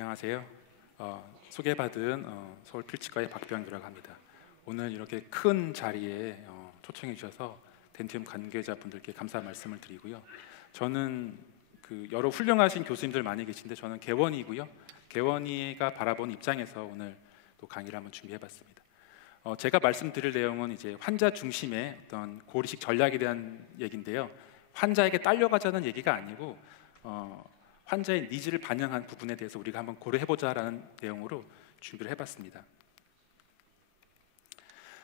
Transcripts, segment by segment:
안녕하세요. 소개받은 서울 필치과의 박병규라고 합니다. 오늘 이렇게 큰 자리에 초청해 주셔서 덴티움 관계자분들께 감사 말씀을 드리고요. 저는 여러 훌륭하신 교수님들 많이 계신데 저는 개원이고요. 개원이가 바라본 입장에서 오늘 또 강의를 한번 준비해봤습니다. 제가 말씀드릴 내용은 이제 환자 중심의 어떤 고리식 전략에 대한 얘기인데요. 환자에게 딸려가자는 얘기가 아니고 환자의 니즈를 반영한 부분에 대해서 우리가 한번 고려해보자라는 내용으로 준비를 해봤습니다.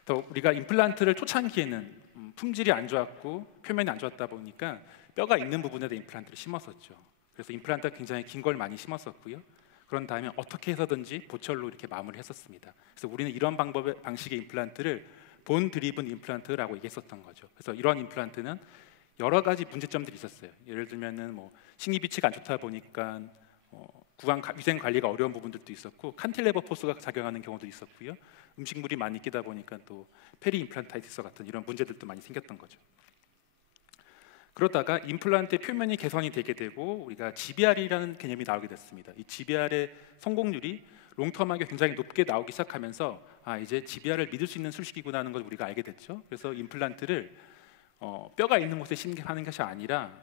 또 우리가 임플란트를 초창기에는 품질이 안 좋았고 표면이 안 좋았다 보니까 뼈가 있는 부분에다 임플란트를 심었었죠. 그래서 임플란트가 굉장히 긴 걸 많이 심었었고요. 그런 다음에 어떻게 해서든지 보철로 이렇게 마무리했었습니다. 그래서 우리는 이런 방식의 임플란트를 본 드리븐 임플란트라고 얘기했었던 거죠. 그래서 이러한 임플란트는 여러 가지 문제점들이 있었어요. 예를 들면은 식립 위치가 안 좋다 보니까 구강 위생 관리가 어려운 부분들도 있었고 칸틸레버 포스가 작용하는 경우도 있었고요. 음식물이 많이 끼다 보니까 또 페리 임플란타이티스 같은 이런 문제들도 많이 생겼던 거죠. 그러다가 임플란트의 표면이 개선이 되게 되고 우리가 GBR이라는 개념이 나오게 됐습니다. 이 GBR의 성공률이 롱텀하게 굉장히 높게 나오기 시작하면서 이제 GBR을 믿을 수 있는 술식이구나 하는 걸 우리가 알게 됐죠. 그래서 임플란트를 뼈가 있는 곳에 심입하는 것이 아니라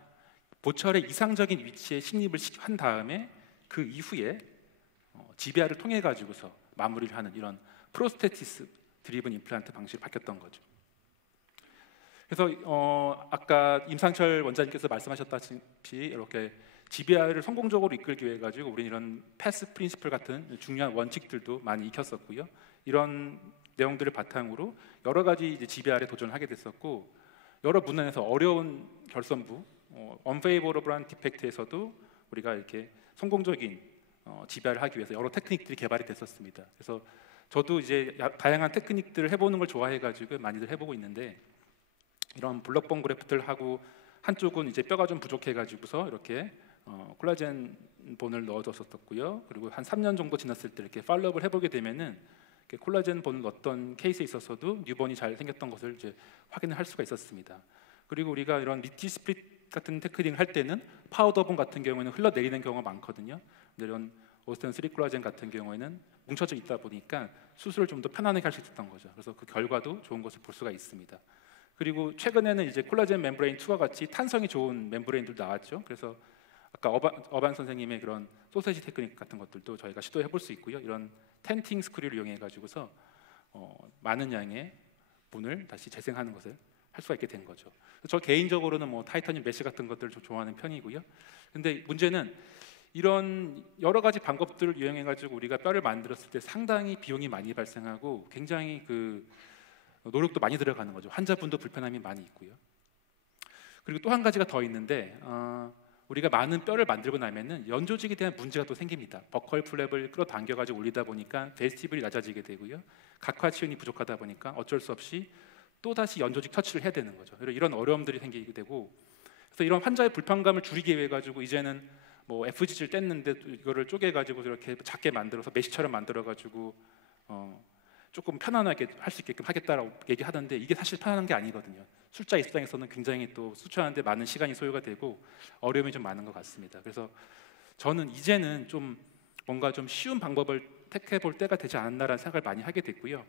보철의 이상적인 위치에 심립을 한 다음에 그 이후에 GBR을 통해 가지고서 마무리를 하는 이런 프로스테티스 드리븐 임플란트 방식으로 바뀌었던 거죠. 그래서 아까 임상철 원장님께서 말씀하셨다시피 이렇게 GBR을 성공적으로 이끌기 위해 가지고 우리는 이런 패스 프린시플 같은 중요한 원칙들도 많이 익혔었고요. 이런 내용들을 바탕으로 여러 가지 이제 GBR에 도전을 하게 됐었고 여러 분야에서 어려운 결선부, unfavorable한 디펙트에서도 우리가 이렇게 성공적인 GBR을 하기 위해서 여러 테크닉들이 개발이 됐었습니다. 그래서 저도 이제 다양한 테크닉들을 해보는 걸 좋아해가지고 많이들 해보고 있는데 이런 블록본 그래프트를 하고 한쪽은 이제 뼈가 좀 부족해가지고서 이렇게 콜라겐 본을 넣어줬었고요. 그리고 한 3년 정도 지났을 때 이렇게 팔로업을 해보게 되면은 콜라겐 본을 넣었던 케이스에 있어서도 뉴본이 잘 생겼던 것을 이제 확인을 할 수가 있었습니다. 그리고 우리가 이런 리티 스플릿 같은 테크닉을 할 때는 파우더본 같은 경우에는 흘러내리는 경우가 많거든요. 근데 이런 오스텐 3 콜라겐 같은 경우에는 뭉쳐져 있다 보니까 수술을 좀 더 편안하게 할 수 있었던 거죠. 그래서 그 결과도 좋은 것을 볼 수가 있습니다. 그리고 최근에는 이제 콜라겐 멤브레인 2와 같이 탄성이 좋은 멤브레인들도 나왔죠. 그래서 아까 어반 선생님의 그런 소세지 테크닉 같은 것들도 저희가 시도해 볼 수 있고요. 이런 텐팅 스크류를 이용해 가지고서 많은 양의 본을 다시 재생하는 것을 할 수가 있게 된 거죠. 저 개인적으로는 타이타늄 메쉬 같은 것들을 좀 좋아하는 편이고요. 근데 문제는 이런 여러 가지 방법들을 이용해 가지고 우리가 뼈를 만들었을 때 상당히 비용이 많이 발생하고 굉장히 노력도 많이 들어가는 거죠. 환자분도 불편함이 많이 있고요. 그리고 또 한 가지가 더 있는데 우리가 많은 뼈를 만들고 나면은 연조직에 대한 문제가 또 생깁니다. 버컬 플랩을 끌어당겨 가지고 올리다 보니까 베스티블이 낮아지게 되고요. 각화 치윤이 부족하다 보니까 어쩔 수 없이 또 다시 연조직 터치를 해야 되는 거죠. 이런 어려움들이 생기게 되고 그래서 이런 환자의 불편감을 줄이기 위해 가지고 이제는 FG를 뗐는데 이거를 쪼개 가지고 이렇게 작게 만들어서 메시처럼 만들어 가지고 조금 편안하게 할 수 있게끔 하겠다라고 얘기하던데 이게 사실 편안한 게 아니거든요. 술자 입장에서는 굉장히 또 수술하는데 많은 시간이 소요가 되고 어려움이 좀 많은 것 같습니다. 그래서 저는 이제는 좀 뭔가 좀 쉬운 방법을 택해 볼 때가 되지 않았나라는 생각을 많이 하게 됐고요.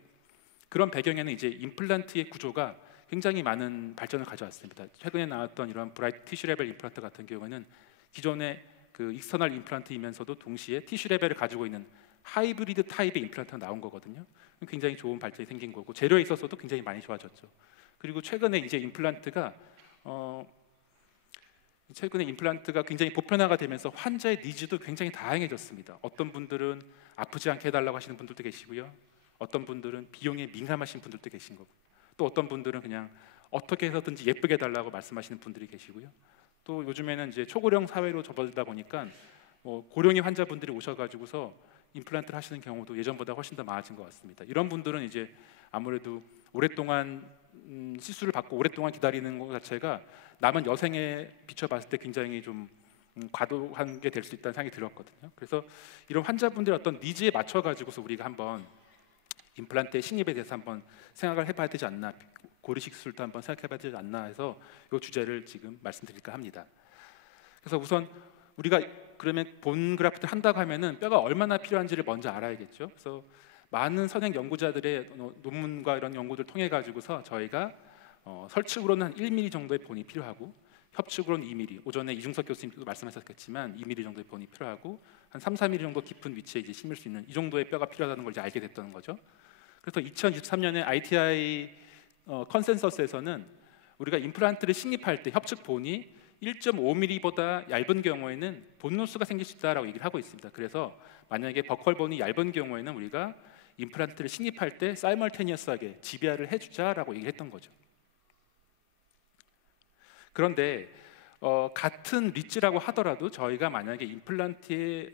그런 배경에는 이제 임플란트의 구조가 굉장히 많은 발전을 가져왔습니다. 최근에 나왔던 이런 브라이트 티슈 레벨 임플란트 같은 경우에는 기존의 익스터널 임플란트이면서도 동시에 티슈 레벨을 가지고 있는 하이브리드 타입의 임플란트가 나온 거거든요. 굉장히 좋은 발전이 생긴 거고 재료에 있어서도 굉장히 많이 좋아졌죠. 그리고 최근에 이제 임플란트가 굉장히 보편화가 되면서 환자의 니즈도 굉장히 다양해졌습니다. 어떤 분들은 아프지 않게 해달라고 하시는 분들도 계시고요. 어떤 분들은 비용에 민감하신 분들도 계신 거고 또 어떤 분들은 그냥 어떻게 해서든지 예쁘게 해달라고 말씀하시는 분들이 계시고요. 또 요즘에는 이제 초고령 사회로 접어들다 보니까 고령의 환자분들이 오셔가지고서 임플란트를 하시는 경우도 예전보다 훨씬 더 많아진 것 같습니다. 이런 분들은 이제 아무래도 오랫동안 시술을 받고 오랫동안 기다리는 것 자체가 남은 여생에 비춰봤을 때 굉장히 좀 과도한 게 될 수 있다는 생각이 들었거든요. 그래서 이런 환자분들의 어떤 니즈에 맞춰 가지고서 우리가 한번 임플란트의 신입에 대해서 한번 생각을 해봐야 되지 않나, 고리식 수술도 한번 생각해봐야 되지 않나 해서 이 주제를 지금 말씀드릴까 합니다. 그래서 우선 우리가 그러면 본 그래프트를 한다고 하면은 뼈가 얼마나 필요한지를 먼저 알아야겠죠. 그래서 많은 선행 연구자들의 논문과 이런 연구들을 통해 가지고서 저희가 설측으로는 한 1mm 정도의 본이 필요하고 협측으로는 2mm. 오전에 이중석 교수님도 말씀하셨겠지만 2mm 정도의 본이 필요하고 한 3, 4mm 정도 깊은 위치에 이제 심을 수 있는 이 정도의 뼈가 필요하다는 걸 이제 알게 됐던 거죠. 그래서 2023년에 ITI 컨센서스에서는 우리가 임플란트를 식립할 때 협측 본이 1.5mm보다 얇은 경우에는 본 노스가 생길 수 있다라고 얘기를 하고 있습니다. 그래서 만약에 버컬본이 얇은 경우에는 우리가 임플란트를 식립할 때 사이멀테니어스하게 지비아를 해주자라고 얘기를 했던 거죠. 그런데 같은 리치라고 하더라도 저희가 만약에 임플란트의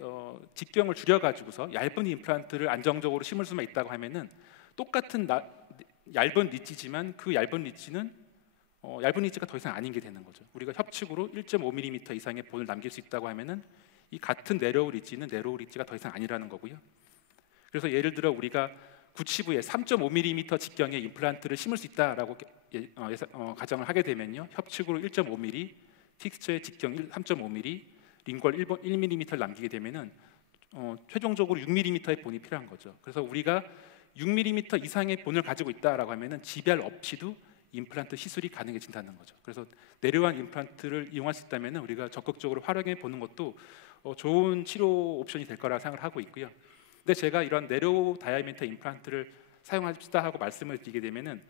직경을 줄여가지고서 얇은 임플란트를 안정적으로 심을 수만 있다고 하면은 똑같은 얇은 리치지만 그 얇은 리치는 얇은 리치가 더 이상 아닌 게 되는 거죠. 우리가 협측으로 1.5mm 이상의 본을 남길 수 있다고 하면은 이 같은 내로우 리치는 내로우 리치가 더 이상 아니라는 거고요. 그래서 예를 들어 우리가 구치부에 3.5mm 직경의 임플란트를 심을 수 있다라고 가정을 하게 되면요, 협측으로 1.5mm, 틱스처의 직경 3.5mm, 링궐 1mm를 남기게 되면은 최종적으로 6mm의 본이 필요한 거죠. 그래서 우리가 6mm 이상의 본을 가지고 있다라고 하면은 지별 없이도 임플란트 시술이 가능해진다는 거죠. 그래서 내려한 임플란트를 이용할 수 있다면은 우리가 적극적으로 활용해 보는 것도 좋은 치료 옵션이 될 거라 생각을 하고 있고요. 근데 제가 이런 내로 다이아미터 임플란트를 사용합시다 하고 말씀을 드리게 되면은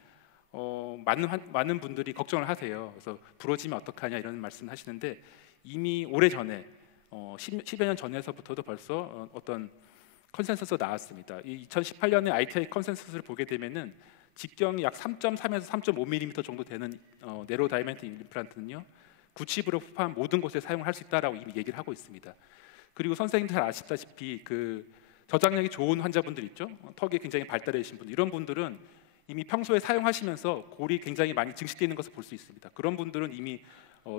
많은 분들이 걱정을 하세요. 그래서 부러지면 어떡하냐 이런 말씀을 하시는데 이미 오래 전에 10여 년 전에서부터도 벌써 어떤 컨센서스가 나왔습니다. 이 2018년에 ITI 컨센서스를 보게 되면은 직경이 약 3.3에서 3.5mm 정도 되는 내로 다이아미터 임플란트는요, 구치부를 포함한 모든 곳에 사용할 수 있다라고 이미 얘기를 하고 있습니다. 그리고 선생님 잘 아시다시피 그 저장력이 좋은 환자분들 있죠. 턱이 굉장히 발달해 계신 분들, 이런 분들은 이미 평소에 사용하시면서 골이 굉장히 많이 증식되어 있는 것을 볼 수 있습니다. 그런 분들은 이미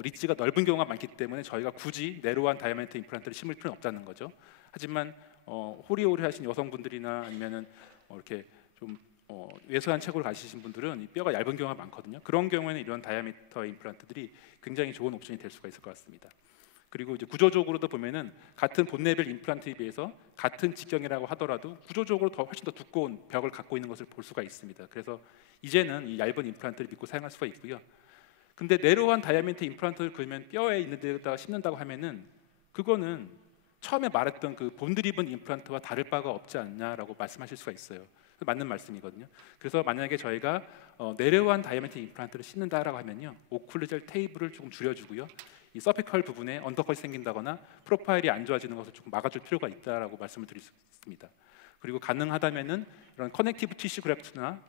리치가 넓은 경우가 많기 때문에 저희가 굳이 내로한 다이아미터 임플란트를 심을 필요는 없다는 거죠. 하지만 호리호리하신 여성분들이나 아니면은 이렇게 좀 왜소한 체구를 가지신 분들은 이 뼈가 얇은 경우가 많거든요. 그런 경우에는 이런 다이아미터 임플란트들이 굉장히 좋은 옵션이 될 수가 있을 것 같습니다. 그리고 이제 구조적으로도 보면은 같은 본레벨 임플란트에 비해서 같은 직경이라고 하더라도 구조적으로 훨씬 더 두꺼운 벽을 갖고 있는 것을 볼 수가 있습니다. 그래서 이제는 이 얇은 임플란트를 믿고 사용할 수가 있고요. 근데 내로한 다이아미터 임플란트를 그러면 뼈에 있는 데다가 심는다고 하면은 그거는 처음에 말했던 그 본드리븐 임플란트와 다를 바가 없지 않냐라고 말씀하실 수가 있어요. 맞는 말씀이거든요. 그래서 만약에 저희가 내려한 다이아미터 임플란트를 심는다라고 하면요, 오클루젤 테이블을 조금 줄여주고요, 이 서피컬 부분에 언더컷이 생긴다거나 프로파일이 안 좋아지는 것을 조금 막아줄 필요가 있다라고 말씀을 드릴 수 있습니다. 그리고 가능하다면은 이런 커넥티브 티슈 그래프트나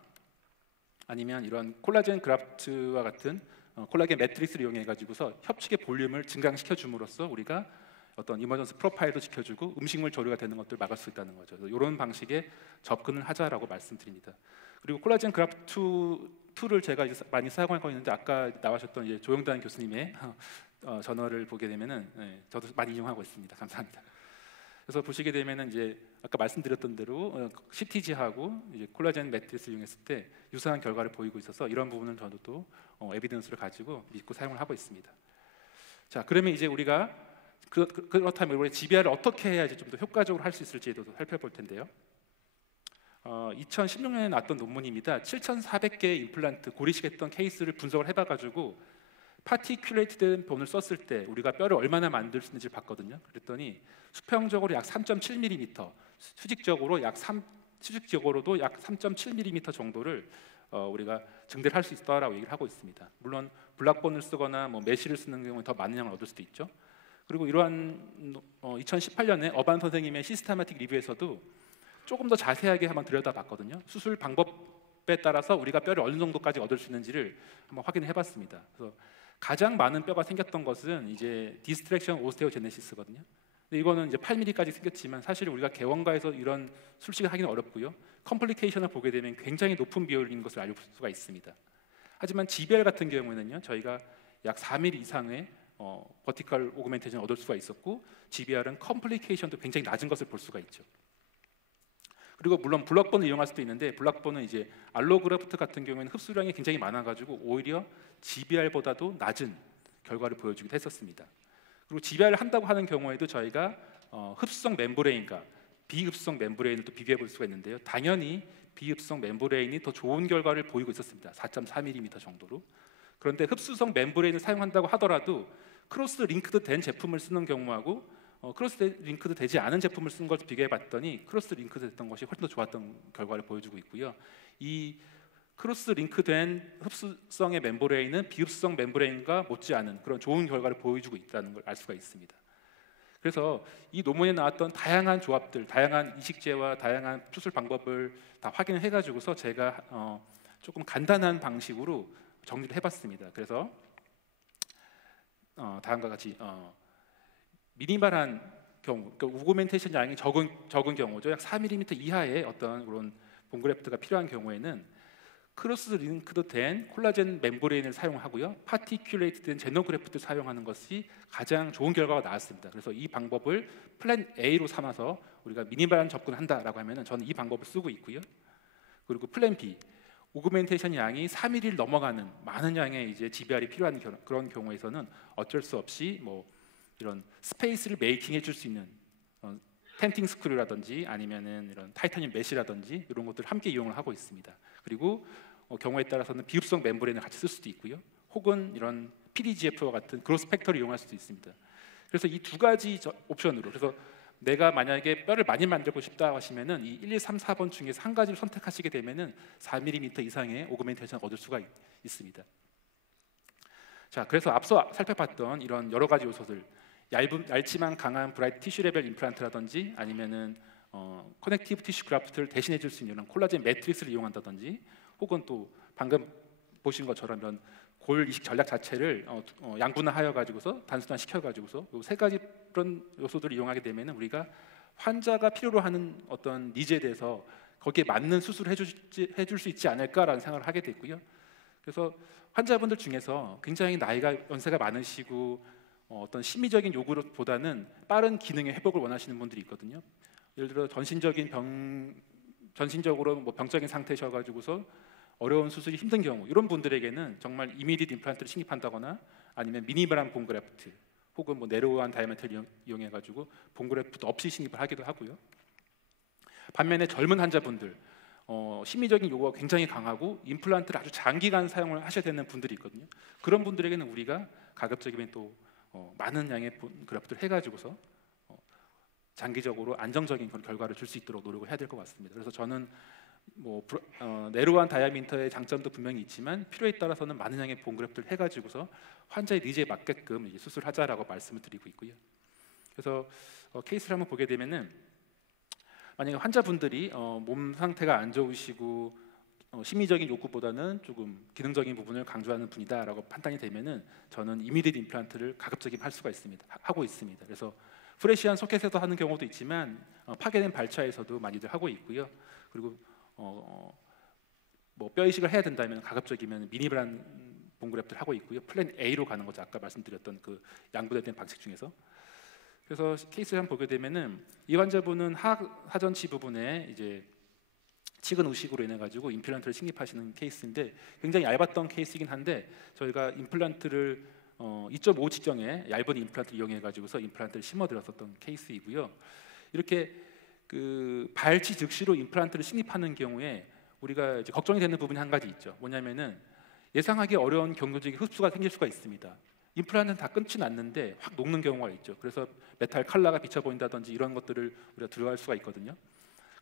아니면 이런 콜라겐 그래프트와 같은 콜라겐 매트릭스를 이용해 가지고서 협측의 볼륨을 증강시켜 줌으로써 우리가 어떤 이머전스 프로파일도 지켜주고 음식물 조류가 되는 것들을 막을 수 있다는 거죠. 이런 방식의 접근을 하자라고 말씀드립니다. 그리고 콜라겐 그래프트 2를 제가 이제 많이 사용하고 있는데 아까 나와셨던 이제 조영단 교수님의 저널을 보게 되면은 저도 많이 이용하고 있습니다. 감사합니다. 그래서 보시게 되면은 이제 아까 말씀드렸던 대로 CTG하고 이제 콜라겐 매트리스를 이용했을 때 유사한 결과를 보이고 있어서 이런 부분은 저도 또 에비던스를 가지고 믿고 사용을 하고 있습니다. 자, 그러면 이제 우리가 그렇다면 우리 GBR을 어떻게 해야지 좀 더 효과적으로 할 수 있을지도 살펴볼 텐데요. 2016년에 나왔던 논문입니다. 7,400개의 임플란트 고리식했던 케이스를 분석을 해봐가지고 파티큘레이트된 본을 썼을 때 우리가 뼈를 얼마나 만들 수 있는지 봤거든요. 그랬더니 수평적으로 약 3.7mm, 수직적으로도 약 3.7mm 정도를 우리가 증대를 할 수 있다라고 얘기를 하고 있습니다. 물론 블락본을 쓰거나 뭐 메쉬를 쓰는 경우에 더 많은 양을 얻을 수도 있죠. 그리고 이러한 2018년에 어반 선생님의 시스테마틱 리뷰에서도 조금 더 자세하게 한번 들여다봤거든요. 수술 방법에 따라서 우리가 뼈를 어느 정도까지 얻을 수 있는지를 한번 확인을 해봤습니다. 그래서 가장 많은 뼈가 생겼던 것은 이제 디스트랙션 오스테오제네시스거든요. 근데 이거는 이제 8mm까지 생겼지만 사실 우리가 개원가에서 이런 술식을 하기는 어렵고요. 컴플리케이션을 보게 되면 굉장히 높은 비율인 것을 알 수가 있습니다. 하지만 GBR 같은 경우에는요, 저희가 약 4mm 이상의 버티컬 오그멘테이션을 얻을 수가 있었고, GBR은 컴플리케이션도 굉장히 낮은 것을 볼 수가 있죠. 그리고 물론 블락본을 이용할 수도 있는데 블락본은 이제 알로그래프트 같은 경우에는 흡수량이 굉장히 많아가지고 오히려 GBR보다도 낮은 결과를 보여주기도 했었습니다. 그리고 GBR을 한다고 하는 경우에도 저희가 흡수성 멤브레인과 비흡수성 멤브레인을 또 비교해 볼 수가 있는데요. 당연히 비흡수성 멤브레인이 더 좋은 결과를 보이고 있었습니다. 4.4mm 정도로. 그런데 흡수성 멤브레인을 사용한다고 하더라도 크로스 링크드 된 제품을 쓰는 경우하고 크로스 링크드 되지 않은 제품을 쓴 것을 비교해 봤더니 크로스 링크드 됐던 것이 훨씬 더 좋았던 결과를 보여주고 있고요. 이 크로스 링크된 흡수성의 멤브레인은 비흡수성 멤브레인과 못지않은 그런 좋은 결과를 보여주고 있다는 걸 알 수가 있습니다. 그래서 이 논문에 나왔던 다양한 조합들, 다양한 이식제와 다양한 수술 방법을 다 확인을 해가지고서 제가 조금 간단한 방식으로 정리를 해봤습니다. 그래서 다음과 같이 미니멀한 경우, 그러니까 우구멘테이션 양이 적은 경우죠. 약 4mm 이하의 어떤 그런 본그래프트가 필요한 경우에는 크로스 링크드 된 콜라겐 멤브레인을 사용하고요, 파티큘레이트 된 제노그래프트를 사용하는 것이 가장 좋은 결과가 나왔습니다. 그래서 이 방법을 플랜 A로 삼아서 우리가 미니멀한 접근을 한다라고 하면은 저는 이 방법을 쓰고 있고요. 그리고 플랜 B, 오그멘테이션 양이 3mm를 넘어가는 많은 양의 이제 GBR이 필요한 그런 경우에서는 어쩔 수 없이 뭐 이런 스페이스를 메이킹 해줄 수 있는 텐팅 스크류라든지 아니면은 이런 타이타늄 메시라든지 이런 것들을 함께 이용을 하고 있습니다. 그리고 경우에 따라서는 비흡수성 멤브레인을 같이 쓸 수도 있고요. 혹은 이런 PDGF와 같은 그로스 팩터를 이용할 수도 있습니다. 그래서 이 두 가지 옵션으로, 그래서 내가 만약에 뼈를 많이 만들고 싶다 하시면은 이 1, 2, 3, 4번 중에서 한 가지를 선택하시게 되면은 4mm 이상의 오그멘테이션을 얻을 수가 있습니다. 자, 그래서 앞서 살펴봤던 이런 여러 가지 요소들, 얇지만 강한 브라이트 티슈 레벨 임플란트라든지 아니면은 커넥티브 티슈 그라프트를 대신해 줄 수 있는 이런 콜라겐 매트릭스를 이용한다든지, 혹은 또 방금 보신 것처럼 이런 골 이식 전략 자체를 양분화하여 가지고서 단순화 시켜 가지고서 이 세 가지 그런 요소들을 이용하게 되면은 우리가 환자가 필요로 하는 어떤 니즈에 대해서 거기에 맞는 수술을 해줄 수 있지 않을까라는 생각을 하게 됐고요. 그래서 환자분들 중에서 굉장히 연세가 많으시고 어떤 심리적인 요구보다는 빠른 기능의 회복을 원하시는 분들이 있거든요. 예를 들어 전신적으로 뭐 병적인 상태셔가지고서 어려운 수술이 힘든 경우, 이런 분들에게는 정말 이미디엇 임플란트를 식입한다거나 아니면 미니멀한 본그래프트 혹은 뭐 네로우한 다이아메트를 이용해가지고 본그래프트 없이 식입을 하기도 하고요. 반면에 젊은 환자분들, 심리적인 요구가 굉장히 강하고 임플란트를 아주 장기간 사용을 하셔야 되는 분들이 있거든요. 그런 분들에게는 우리가 가급적이면 또 많은 양의 본그래프트를 해가지고서 장기적으로 안정적인 그런 결과를 줄 수 있도록 노력을 해야 될 것 같습니다. 그래서 저는 뭐 네로한 다이아미터의 장점도 분명히 있지만 필요에 따라서는 많은 양의 본그래프트를 해가지고서 환자의 니즈에 맞게끔 이제 수술하자라고 말씀을 드리고 있고요. 그래서 케이스를 한번 보게 되면은 만약에 환자분들이 몸 상태가 안 좋으시고 심리적인 욕구보다는 조금 기능적인 부분을 강조하는 분이다라고 판단이 되면은 저는 이미디엇 임플란트를 가급적이면 할 수가 있습니다. 하고 있습니다. 그래서 프레시한 소켓에서 하는 경우도 있지만 파괴된 발차에서도 많이들 하고 있고요. 그리고 뭐 뼈 이식을 해야 된다면 가급적이면 미니멀한 본그래프트를 하고 있고요. 플랜 A로 가는 거죠. 아까 말씀드렸던 그 양분화된 방식 중에서. 그래서 케이스를 한번 보게 되면은 이 환자분은 하전치 부분에 이제 치근 우식으로 인해 가지고 임플란트를 식립하시는 케이스인데 굉장히 얇았던 케이스이긴 한데 저희가 임플란트를 2.5 직경의 얇은 임플란트를 이용해 가지고서 임플란트를 심어드렸었던 케이스이고요. 이렇게 그 발치 즉시로 임플란트를 식립하는 경우에 우리가 이제 걱정이 되는 부분이 한 가지 있죠. 뭐냐면은 예상하기 어려운 경로적인 흡수가 생길 수가 있습니다. 임플란트는 다 끊지 않는데 확 녹는 경우가 있죠. 그래서 메탈 칼라가 비쳐 보인다든지 이런 것들을 우리가 들어갈 수가 있거든요.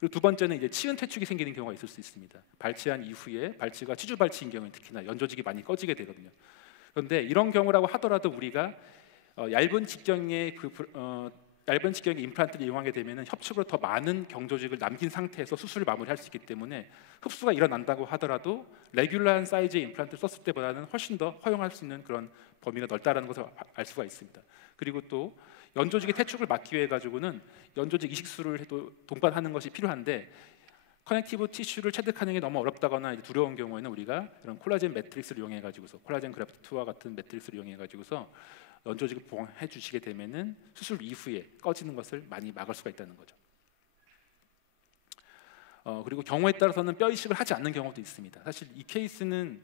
그리고 두 번째는 이제 치은 퇴축이 생기는 경우가 있을 수 있습니다. 발치한 이후에 발치가 치주 발치인 경우는 특히나 연조직이 많이 꺼지게 되거든요. 그런데 이런 경우라고 하더라도 우리가 얇은 직경의 임플란트를 이용하게 되면 협축으로 더 많은 경조직을 남긴 상태에서 수술을 마무리할 수 있기 때문에 흡수가 일어난다고 하더라도 레귤러한 사이즈의 임플란트를 썼을 때보다는 훨씬 더 허용할 수 있는 그런 범위가 넓다라는 것을 알 수가 있습니다. 그리고 또 연조직의 퇴축을 막기 위해 가지고는 연조직 이식술을 해도 동반하는 것이 필요한데 커넥티브 티슈를 체득하는 게 너무 어렵다거나 두려운 경우에는 우리가 이런 콜라겐 매트릭스를 이용해 가지고서 콜라겐 그래프트2와 같은 매트릭스를 이용해 가지고서 연조직을 보강해 주시게 되면은 수술 이후에 꺼지는 것을 많이 막을 수가 있다는 거죠. 그리고 경우에 따라서는 뼈 이식을 하지 않는 경우도 있습니다. 사실 이 케이스는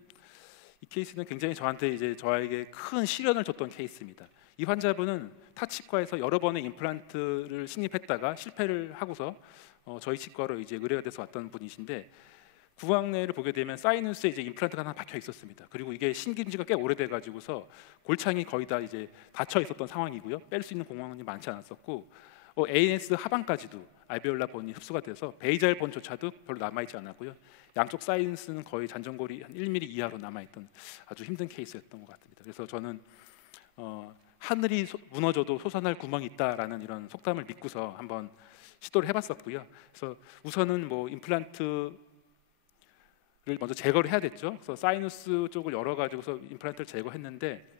이 케이스는 굉장히 저에게 큰 시련을 줬던 케이스입니다. 이 환자분은 타치과에서 여러 번의 임플란트를 식립했다가 실패를 하고서 저희 치과로 이제 의뢰가 돼서 왔던 분이신데, 구강내를 보게 되면 사이너스에 이제 임플란트가 하나 박혀 있었습니다. 그리고 이게 신긴 지가 꽤 오래돼 가지고서 골창이 거의 다 이제 닫혀 있었던 상황이고요. 뺄 수 있는 공간이 많지 않았었고, ANS 하반까지도 알베올라 본이 흡수가 돼서 베이잘 본조차도 별로 남아 있지 않았고요. 양쪽 사이너스는 거의 잔전골이 한 1mm 이하로 남아 있던 아주 힘든 케이스였던 것 같습니다. 그래서 저는 하늘이 무너져도 솟아날 구멍이 있다라는 이런 속담을 믿고서 한번 시도를 해봤었고요. 그래서 우선은 뭐 임플란트를 먼저 제거를 해야 됐죠. 그래서 사이너스 쪽을 열어가지고서 임플란트를 제거했는데,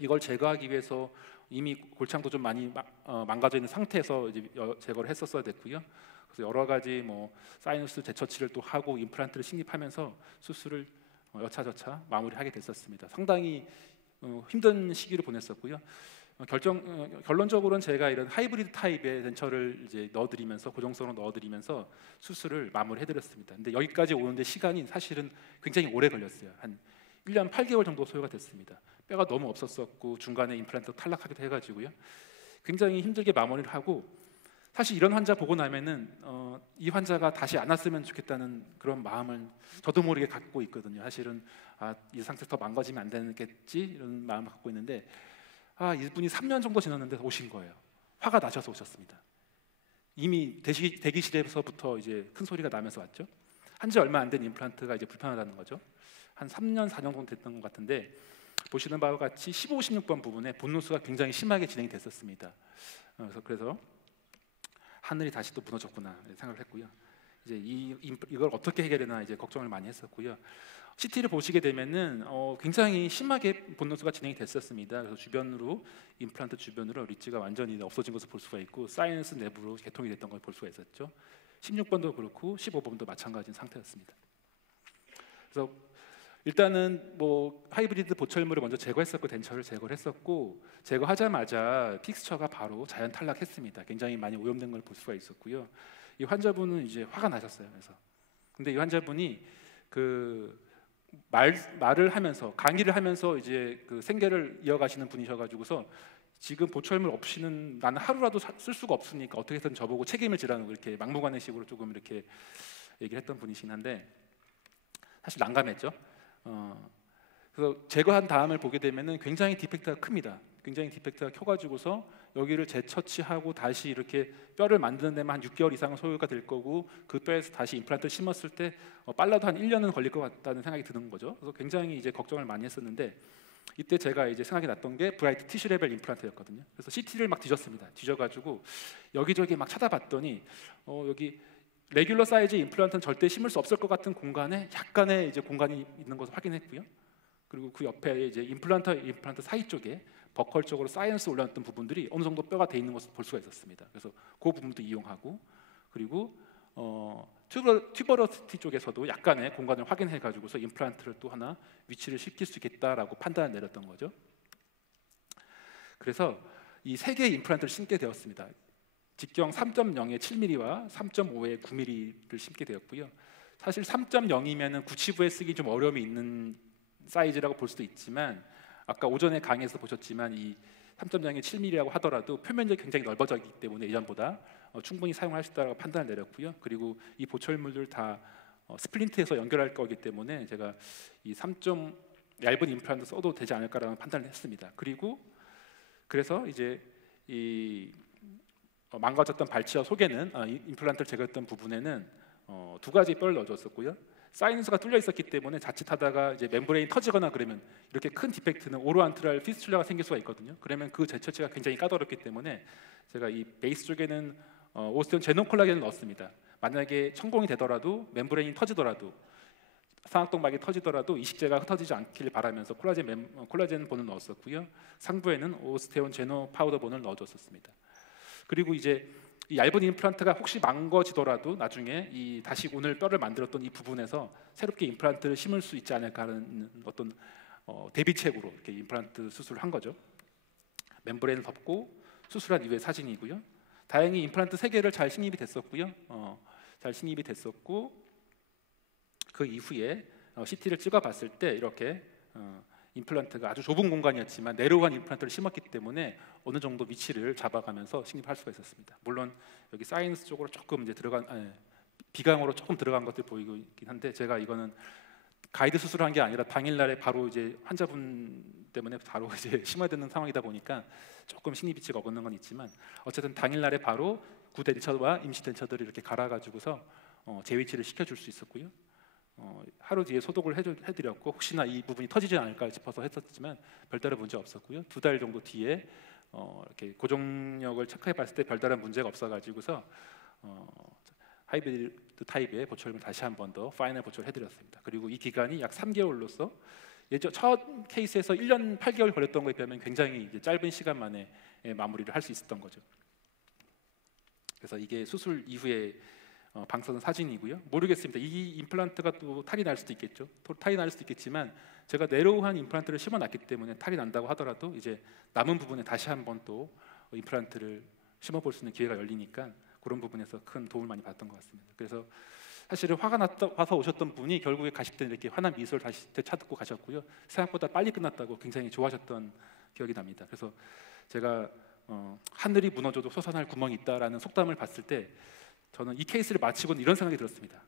이걸 제거하기 위해서 이미 골창도 좀 많이 망가져 있는 상태에서 이제 제거를 했었어야 됐고요. 그래서 여러 가지 뭐 사이너스 재처치를 또 하고 임플란트를 식립하면서 수술을 여차저차 마무리하게 됐었습니다. 상당히 힘든 시기를 보냈었고요. 결론적으로는 제가 이런 하이브리드 타입의 덴처를 이제 넣어드리면서 고정성으로 넣어드리면서 수술을 마무리해드렸습니다. 근데 여기까지 오는데 시간이 사실은 굉장히 오래 걸렸어요. 한 1년 8개월 정도 소요가 됐습니다. 뼈가 너무 없었었고 중간에 임플란트 탈락하기도 해가지고요. 굉장히 힘들게 마무리를 하고, 사실 이런 환자 보고 나면은 이 환자가 다시 안 왔으면 좋겠다는 그런 마음을 저도 모르게 갖고 있거든요. 사실은 이 상태에서 더 망가지면 안 되겠지 이런 마음을 갖고 있는데, 이분이 3년 정도 지났는데 오신 거예요. 화가 나셔서 오셨습니다. 이미 대기실에서부터 이제 큰 소리가 나면서 왔죠. 한지 얼마 안 된 임플란트가 이제 불편하다는 거죠. 한 3년 4년 정도 됐던 것 같은데, 보시는 바와 같이 15, 16번 부분에 본노스가 굉장히 심하게 진행이 됐었습니다. 그래서 하늘이 다시 또 무너졌구나 생각을 했고요. 이제 이걸 어떻게 해결해나 이제 걱정을 많이 했었고요. CT를 보시게 되면은 굉장히 심하게 본노스가 진행이 됐었습니다. 그래서 임플란트 주변으로 리치가 완전히 없어진 것을 볼 수가 있고, 사이너스 내부로 개통이 됐던 걸 볼 수가 있었죠. 16번도 그렇고 15번도 마찬가지인 상태였습니다. 그래서 일단은 뭐 하이브리드 보철물을 먼저 제거했었고, 덴처를 제거를 했었고, 제거하자마자 픽스처가 바로 자연 탈락했습니다. 굉장히 많이 오염된 걸 볼 수가 있었고요. 이 환자분은 이제 화가 나셨어요. 그래서 근데 이 환자분이 말을 하면서 강의를 하면서 이제 생계를 이어가시는 분이셔가지고서, 지금 보철물 없이는 나는 하루라도 쓸 수가 없으니까 어떻게든 저보고 책임을 지라는 이렇게 막무가내식으로 조금 이렇게 얘기를 했던 분이신 한데, 사실 난감했죠. 그래서 제거한 다음을 보게 되면은 굉장히 디펙트가 큽니다. 굉장히 디펙트가 커가지고서 여기를 재처치하고 다시 이렇게 뼈를 만드는 데만 한 6개월 이상은 소요가 될 거고, 그 뼈에서 다시 임플란트를 심었을 때 빨라도 한 1년은 걸릴 것 같다는 생각이 드는 거죠. 그래서 굉장히 이제 걱정을 많이 했었는데, 이때 제가 이제 생각이 났던 게 브라이트 티슈 레벨 임플란트였거든요. 그래서 CT를 막 뒤졌습니다. 뒤져가지고 여기저기 막 찾아봤더니 여기 레귤러 사이즈 임플란트는 절대 심을 수 없을 것 같은 공간에 약간의 이제 공간이 있는 것을 확인했고요. 그리고 그 옆에 이제 임플란트 사이 쪽에 버컬 쪽으로 사이언스 올라왔던 부분들이 어느 정도 뼈가 돼 있는 것을 볼 수가 있었습니다. 그래서 그 부분도 이용하고, 그리고 튜버러시티 쪽에서도 약간의 공간을 확인해 가지고서 임플란트를 또 하나 위치를 시킬 수 있겠다라고 판단을 내렸던 거죠. 그래서 이 세 개의 임플란트를 심게 되었습니다. 직경 3.0의 7mm와 3.5의 9mm를 심게 되었고요. 사실 3.0이면은 구치부에 쓰기 좀 어려움이 있는 사이즈라고 볼 수도 있지만, 아까 오전에 강의에서 보셨지만 이 3.0의 7mm라고 하더라도 표면적이 굉장히 넓어져 있기 때문에 예전보다 충분히 사용할 수 있다고 판단을 내렸고요. 그리고 이 보철물들 다 스플린트해서 연결할 거기 때문에 제가 이 3좀 얇은 임플란트 써도 되지 않을까라는 판단을 했습니다. 그래서 이제 이 망가졌던 발치와 속에는 임플란트를 제거했던 부분에는 두 가지 뼈를 넣어줬었고요. 사이너스가 뚫려 있었기 때문에 자칫하다가 이제 멤브레인 터지거나 그러면 이렇게 큰 디펙트는 오로안트랄 피스툴라가 생길 수가 있거든요. 그러면 그 재처치가 굉장히 까다롭기 때문에 제가 이 베이스 쪽에는 오스테온 제노콜라겐을 넣었습니다. 만약에 성공이 되더라도 멤브레인이 터지더라도 상악동막이 터지더라도 이식제가 흩어지지 않기를 바라면서 콜라겐 본을 넣었었고요. 상부에는 오스테온 제노 파우더 본을 넣어줬었습니다. 그리고 이제 이 얇은 임플란트가 혹시 망가지더라도 나중에 다시 오늘 뼈를 만들었던 이 부분에서 새롭게 임플란트를 심을 수 있지 않을까 하는 어떤 대비책으로 이렇게 임플란트 수술을 한 거죠. 멤브레인을 덮고 수술한 이후의 사진이고요. 다행히 임플란트 3개를 잘 식립이 됐었고요. 잘 식립이 됐었고, 그 이후에 CT를 찍어봤을 때 이렇게 임플란트가 아주 좁은 공간이었지만 내로우한 임플란트를 심었기 때문에 어느 정도 위치를 잡아가면서 식립할 수가 있었습니다. 물론 여기 사이언스 쪽으로 조금 이제 비강으로 조금 들어간 것들 보이고 있긴 한데, 제가 이거는 가이드 수술한 게 아니라 당일날에 바로 이제 환자분 때문에 바로 이제 심어야 되는 상황이다 보니까 조금 식립 위치가 어긋난 건 있지만, 어쨌든 당일날에 바로 구덴처와 임시덴처들을 이렇게 갈아가지고서 재위치를 시켜줄 수 있었고요. 하루 뒤에 소독을 해드렸고, 혹시나 이 부분이 터지지 않을까 싶어서 했었지만 별다른 문제 없었고요. 2달 정도 뒤에 이렇게 고정력을 체크해봤을 때 별다른 문제가 없어가지고서 하이브리드 타입의 보철을 다시 한 번 더 파이널 보철을 해드렸습니다. 그리고 이 기간이 약 3개월로서 예전 첫 케이스에서 1년 8개월 걸렸던 거에 비하면 굉장히 이제 짧은 시간 만에 마무리를 할 수 있었던 거죠. 그래서 이게 수술 이후에 방사선 사진이고요. 모르겠습니다. 이 임플란트가 또 탈이 날 수도 있겠죠. 탈이 날 수도 있겠지만, 제가 내로우한 임플란트를 심어놨기 때문에 탈이 난다고 하더라도 이제 남은 부분에 다시 한번 또 임플란트를 심어볼 수 있는 기회가 열리니까 그런 부분에서 큰 도움을 많이 받았던 것 같습니다. 그래서 사실은 화가 와서 오셨던 분이 결국에 가실 때는 이렇게 환한 미소를 다시 되찾고 가셨고요. 생각보다 빨리 끝났다고 굉장히 좋아하셨던 기억이 납니다. 그래서 제가 하늘이 무너져도 솟아날 구멍이 있다라는 속담을 봤을 때 저는 이 케이스를 마치고는 이런 생각이 들었습니다.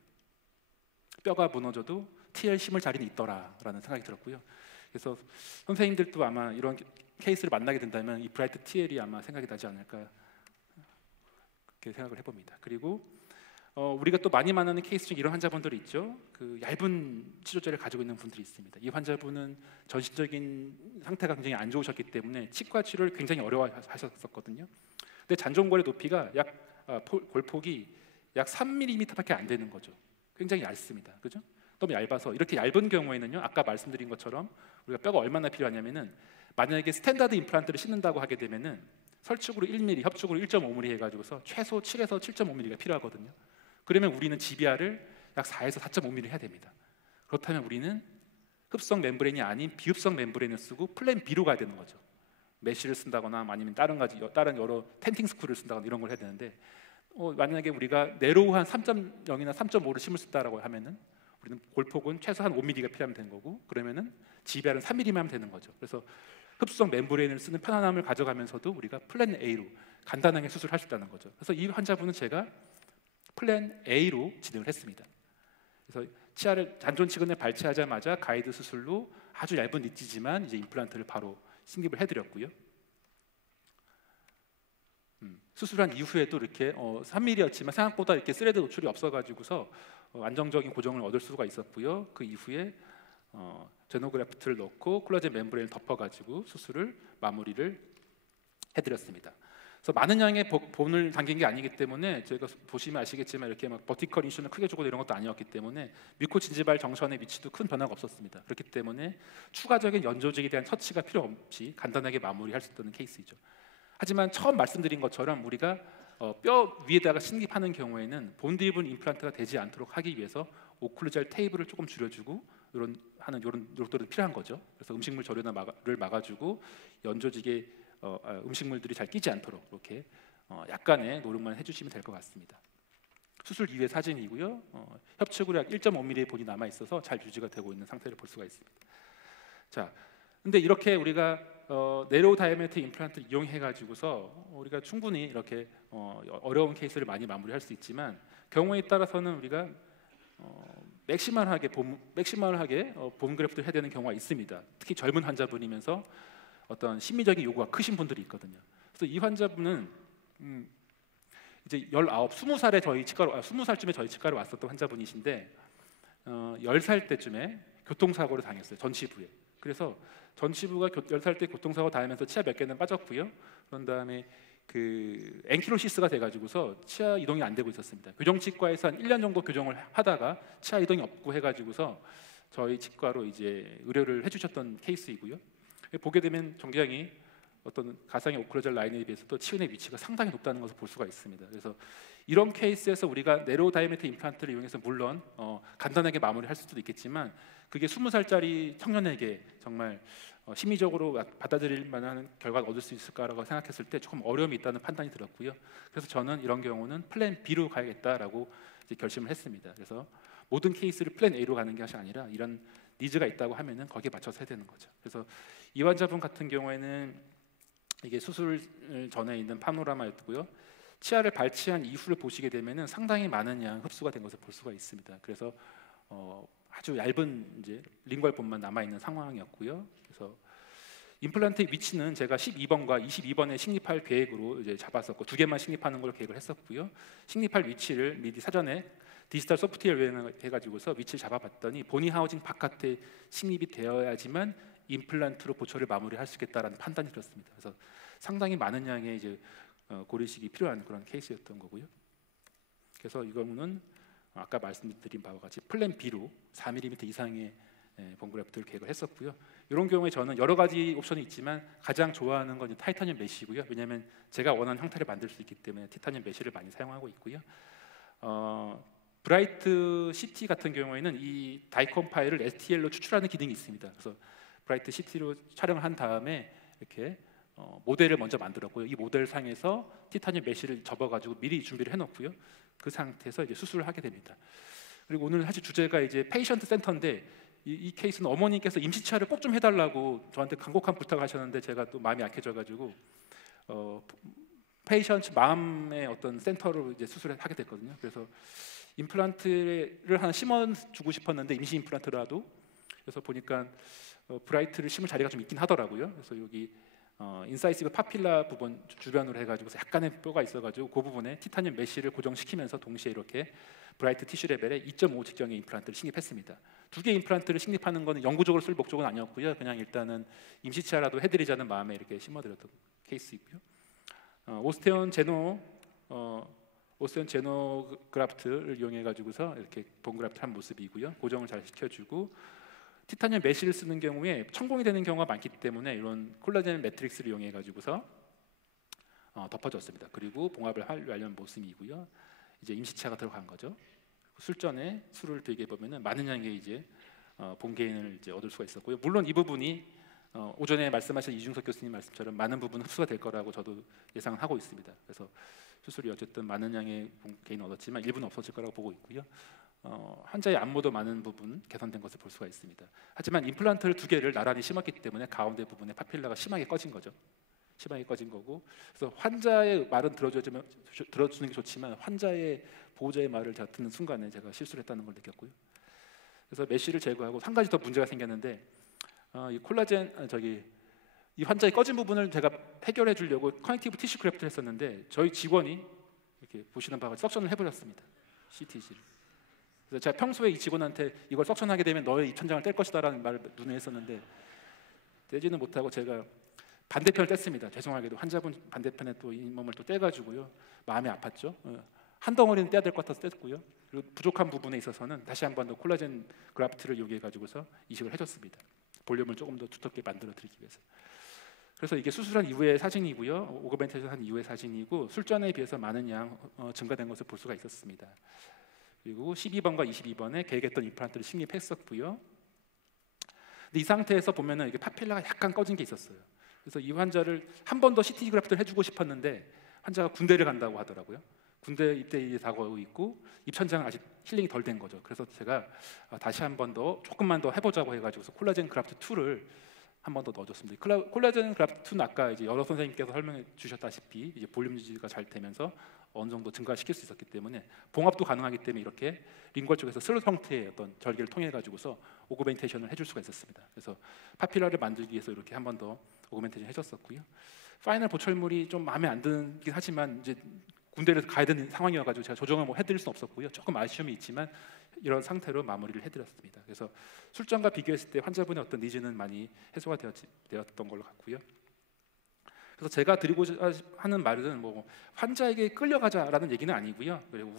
뼈가 무너져도 TL 심을 자리는 있더라라는 생각이 들었고요. 그래서 선생님들도 아마 이런 케이스를 만나게 된다면 이 브라이트 TL이 아마 생각이 나지 않을까, 그렇게 생각을 해봅니다. 그리고 우리가 또 많이 만나는 케이스 중에 이런 환자분들이 있죠. 그 얇은 치료제를 가지고 있는 분들이 있습니다. 이 환자분은 전신적인 상태가 굉장히 안 좋으셨기 때문에 치과 치료를 굉장히 어려워하셨었거든요. 근데 잔존골의 높이가 골폭이 약 3mm밖에 안 되는 거죠. 굉장히 얇습니다. 그죠? 너무 얇아서 이렇게 얇은 경우에는요, 아까 말씀드린 것처럼 우리가 뼈가 얼마나 필요하냐면은, 만약에 스탠다드 임플란트를 심는다고 하게 되면은 설축으로 1mm, 협축으로 1.5mm 해가지고서 최소 7에서 7.5mm가 필요하거든요. 그러면 우리는 GBR을 약 4에서 4.5mm 해야 됩니다. 그렇다면 우리는 흡성 멤브레인이 아닌 비흡성 멤브레인을 쓰고 플랜 B로 가야 되는 거죠. 메쉬를 쓴다거나 아니면 다른 여러 텐팅 스크루를 쓴다거나 이런 걸 해야 되는데, 만약에 우리가 내로우한 3.0이나 3.5를 심을 수 있다라고 하면은 우리는 골폭은 최소한 5mm가 필요하면 되는 거고, 그러면은 GBR은 3mm만 하면 되는 거죠. 그래서 흡수성 멤브레인을 쓰는 편안함을 가져가면서도 우리가 플랜 A로 간단하게 수술할 수 있다는 거죠. 그래서 이 환자분은 제가 플랜 A로 진행을 했습니다. 그래서 치아를 잔존치근을 발치하자마자 가이드 수술로 아주 얇은 니티지만 이제 임플란트를 바로 신깁을 해드렸고요. 수술한 이후에도 이렇게 3mm였지만 생각보다 이렇게 스레드 노출이 없어가지고서 안정적인 고정을 얻을 수가 있었고요. 그 이후에 제노그래프트를 넣고 콜라겐 멤브레인을 덮어가지고 수술을 마무리를 해드렸습니다. 그래서 많은 양의 본을 당긴 게 아니기 때문에, 저희가 보시면 아시겠지만 이렇게 막 버티컬 인슈는 크게 주고 이런 것도 아니었기 때문에 뮤코 진지발 정션의 위치도 큰 변화가 없었습니다. 그렇기 때문에 추가적인 연조직에 대한 처치가 필요 없이 간단하게 마무리할 수 있는 케이스이죠. 하지만 처음 말씀드린 것처럼 우리가 뼈 위에다가 신깁하는 경우에는 본드입은 임플란트가 되지 않도록 하기 위해서 오클루잘 테이블을 조금 줄여주고 이런 노력들이 필요한 거죠. 그래서 음식물 절연을 막아주고 연조직에 음식물들이 잘 끼지 않도록 이렇게 약간의 노력만 해주시면 될 것 같습니다. 수술 이후의 사진이고요. 협축으로 약 1.5mm의 본이 남아 있어서 잘 유지가 되고 있는 상태를 볼 수가 있습니다. 자, 근데 이렇게 우리가 네로우 다이아메터 임플란트를 이용해 가지고서 우리가 충분히 이렇게 어려운 케이스를 많이 마무리할 수 있지만, 경우에 따라서는 우리가 맥시멀하게 봄 그래프트를 해야 되는 경우가 있습니다. 특히 젊은 환자분이면서 어떤 심리적인 요구가 크신 분들이 있거든요. 그래서 이 환자분은 이제 20살에 저희 치과로 20살쯤에 저희 치과로 왔었던 환자분이신데 10살 때쯤에 교통사고를 당했어요. 전치부에. 그래서 전치부가 10살 때 교통사고 당하면서 치아 몇 개는 빠졌고요. 그런 다음에 그 앵키로시스가 돼가지고서 치아 이동이 안 되고 있었습니다. 교정치과에서 한 1년 정도 교정을 하다가 치아 이동이 없고 해가지고서 저희 치과로 이제 의료를 해주셨던 케이스이고요. 보게 되면 굉장히 어떤 가상의 오클루절 라인에 비해서도 치은의 위치가 상당히 높다는 것을 볼 수가 있습니다. 그래서 이런 케이스에서 우리가 네로우 다이아메터 임플란트를 이용해서 물론 간단하게 마무리할 수도 있겠지만, 그게 20살짜리 청년에게 정말 심리적으로 받아들일 만한 결과를 얻을 수 있을까라고 생각했을 때 조금 어려움이 있다는 판단이 들었고요. 그래서 저는 이런 경우는 플랜 B로 가야겠다라고 이제 결심을 했습니다. 그래서 모든 케이스를 플랜 A로 가는 것이 아니라 이런 니즈가 있다고 하면은 거기에 맞춰서 해야 되는 거죠. 그래서 이 환자분 같은 경우에는 이게 수술 전에 있는 파노라마였고요. 치아를 발치한 이후를 보시게 되면은 상당히 많은 양 흡수가 된 것을 볼 수가 있습니다. 그래서 아주 얇은 이제 링괄 본만 남아 있는 상황이었고요. 그래서 임플란트의 위치는 제가 12번과 22번에 식립할 계획으로 이제 잡았었고 2개만 식립하는 걸 계획을 했었고요. 식립할 위치를 미리 사전에 디지털 소프트웨어 해가지고서 위치를 잡아봤더니 보니 하우징 바깥에 식립이 되어야지만 임플란트로 보초를 마무리할 수 있겠다라는 판단이 들었습니다. 그래서 상당히 많은 양의 이제 고리식이 필요한 그런 케이스였던 거고요. 그래서 이거는 아까 말씀드린 바와 같이 플랜 B로 4mm 이상의 본그래프트를 계획을 했었고요. 이런 경우에 저는 여러 가지 옵션이 있지만 가장 좋아하는 건 타이타늄 메쉬고요. 왜냐하면 제가 원하는 형태를 만들 수 있기 때문에 티타늄 메쉬를 많이 사용하고 있고요. 브라이트 CT 같은 경우에는 이 다이콘 파일을 STL로 추출하는 기능이 있습니다. 그래서 브라이트 CT로 촬영을 한 다음에 이렇게 모델을 먼저 만들었고요. 이 모델 상에서 티타늄 메쉬를 접어가지고 미리 준비를 해놓고요. 그 상태에서 이제 수술을 하게 됩니다. 그리고 오늘 사실 주제가 이제 페이션트 센터인데 이 케이스는 어머니께서 임시치아를 꼭 좀 해달라고 저한테 간곡한 부탁을 하셨는데 제가 또 마음이 약해져가지고 페이션트 마음의 어떤 센터로 이제 수술을 하게 됐거든요. 그래서 임플란트를 하나 심어주고 싶었는데 임시 임플란트라도 그래서 보니까 브라이트를 심을 자리가 좀 있긴 하더라고요. 그래서 여기 인사이시브 파필라 부분 주변으로 해가지고 약간의 뼈가 있어가지고 그 부분에 티타늄 메쉬를 고정시키면서 동시에 이렇게 브라이트 티슈 레벨의 2.5 직경의 임플란트를 식립했습니다. 2개 임플란트를 식립하는 것은 영구적으로 쓸 목적은 아니었고요. 그냥 일단은 임시치아라도 해드리자는 마음에 이렇게 심어드렸던 케이스이고요. 오스테온 제노 그라프트를 이용해 가지고서 이렇게 본그라프트 한 모습이고요. 고정을 잘 시켜주고 티타늄 메쉬를 쓰는 경우에 천공이 되는 경우가 많기 때문에 이런 콜라겐 매트릭스를 이용해 가지고서 덮어줬습니다. 그리고 봉합을 완료한 모습이고요. 이제 임시치아가 들어간 거죠. 술전에 술을 되게 보면은 많은 양의 이제 본게인을 이제 얻을 수가 있었고요. 물론 이 부분이 오전에 말씀하신 이중석 교수님 말씀처럼 많은 부분 흡수가 될 거라고 저도 예상을 하고 있습니다. 그래서 수술이 어쨌든 많은 양의 본게인을 얻었지만 일부는 없어질 거라고 보고 있고요. 환자의 안모도 많은 부분 개선된 것을 볼 수가 있습니다. 하지만 임플란트를 2개를 나란히 심었기 때문에 가운데 부분에 파필라가 심하게 꺼진 거죠. 심하게 꺼진 거고, 그래서 환자의 말은 들어주는 게 좋지만 환자의 보호자의 말을 제가 듣는 순간에 제가 실수를 했다는 걸 느꼈고요. 그래서 메쉬를 제거하고 한 가지 더 문제가 생겼는데 이 콜라겐 이 환자의 꺼진 부분을 제가 해결해 주려고 커넥티브 티슈 그래프트를 했었는데 저희 직원이 이렇게 보시는 바가 석션을 해버렸습니다. CTG를. 그래서 제가 평소에 이 직원한테 이걸 석션하게 되면 너의 입천장을 뗄 것이다라는 말을 누누이 했었는데 떼지는 못하고 제가 반대편을 뗐습니다. 죄송하게도 환자분 반대편에 또 잇몸을 또 떼가지고요. 마음이 아팠죠. 한 덩어리는 떼야 될 것 같아서 뗐고요. 그리고 부족한 부분에 있어서는 다시 한 번 더 콜라겐 그라프트를 이용해 가지고서 이식을 해줬습니다. 볼륨을 조금 더 두텁게 만들어 드리기 위해서. 그래서 이게 수술한 이후의 사진이고요. 오그멘테이션 한 이후의 사진이고 술전에 비해서 많은 양 증가된 것을 볼 수가 있었습니다. 그리고 12번과 22번에 계획했던 임플란트를 식립했었고요. 근데 이 상태에서 보면은 이게 파필라가 약간 꺼진 게 있었어요. 그래서 이 환자를 한 번 더 CT 그래프트를 해주고 싶었는데 환자가 군대를 간다고 하더라고요. 군대 입대일이 다가오고 있고 입천장은 아직 힐링이 덜 된 거죠. 그래서 제가 다시 한 번 더 조금만 더 해보자고 해가지고서 콜라겐 그래프트 2를 한 번 더 넣어줬습니다. 콜라겐 그래프트 2는 아까 이제 여러 선생님께서 설명해 주셨다시피 이제 볼륨 유지가 잘 되면서 어느 정도 증가시킬 수 있었기 때문에 봉합도 가능하기 때문에 이렇게 링괄 쪽에서 슬롯 형태의 어떤 절개를 통해 가지고서 오그멘테이션을 해줄 수가 있었습니다. 그래서 파필라를 만들기 위해서 이렇게 한 번 더 오그멘테이션 해줬었고요. 파이널 보철물이 좀 마음에 안 들긴 하지만 이제 군대를 가야 되는 상황이어가지고 제가 조정을 뭐 해드릴 수는 없었고요. 조금 아쉬움이 있지만 이런 상태로 마무리를 해드렸습니다. 그래서 술전과 비교했을 때 환자분의 어떤 니즈는 많이 해소가 되었던 걸로 같고요. 그래서 제가 드리고자 하는 말은 뭐 환자에게 끌려가자라는 얘기는 아니고요. 그리고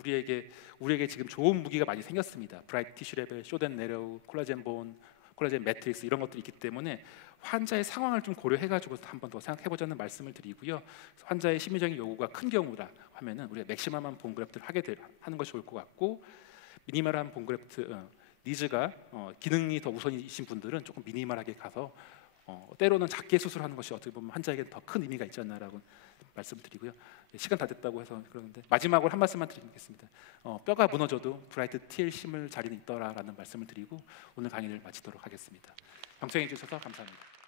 우리에게 지금 좋은 무기가 많이 생겼습니다. 브라이트 티슈 레벨, 쇼덴 네로우, 콜라겐 본, 콜라겐 매트릭스 이런 것들이 있기 때문에 환자의 상황을 좀 고려해가지고 한 번 더 생각해보자는 말씀을 드리고요. 환자의 심리적인 요구가 큰 경우라 하면은 우리가 맥시멈한 본그래프트를 하는 것이 좋을 것 같고 미니멀한 본그래프트 니즈가 기능이 더 우선이신 분들은 조금 미니멀하게 가서 때로는 작게 수술하는 것이 어떻게 보면 환자에게 더 큰 의미가 있지 않나라고 말씀드리고요. 시간 다 됐다고 해서 그러는데 마지막으로 한 말씀만 드리겠습니다. 뼈가 무너져도 브라이트 TL 심을 자리는 있더라라는 말씀을 드리고 오늘 강의를 마치도록 하겠습니다. 경청해 주셔서 감사합니다.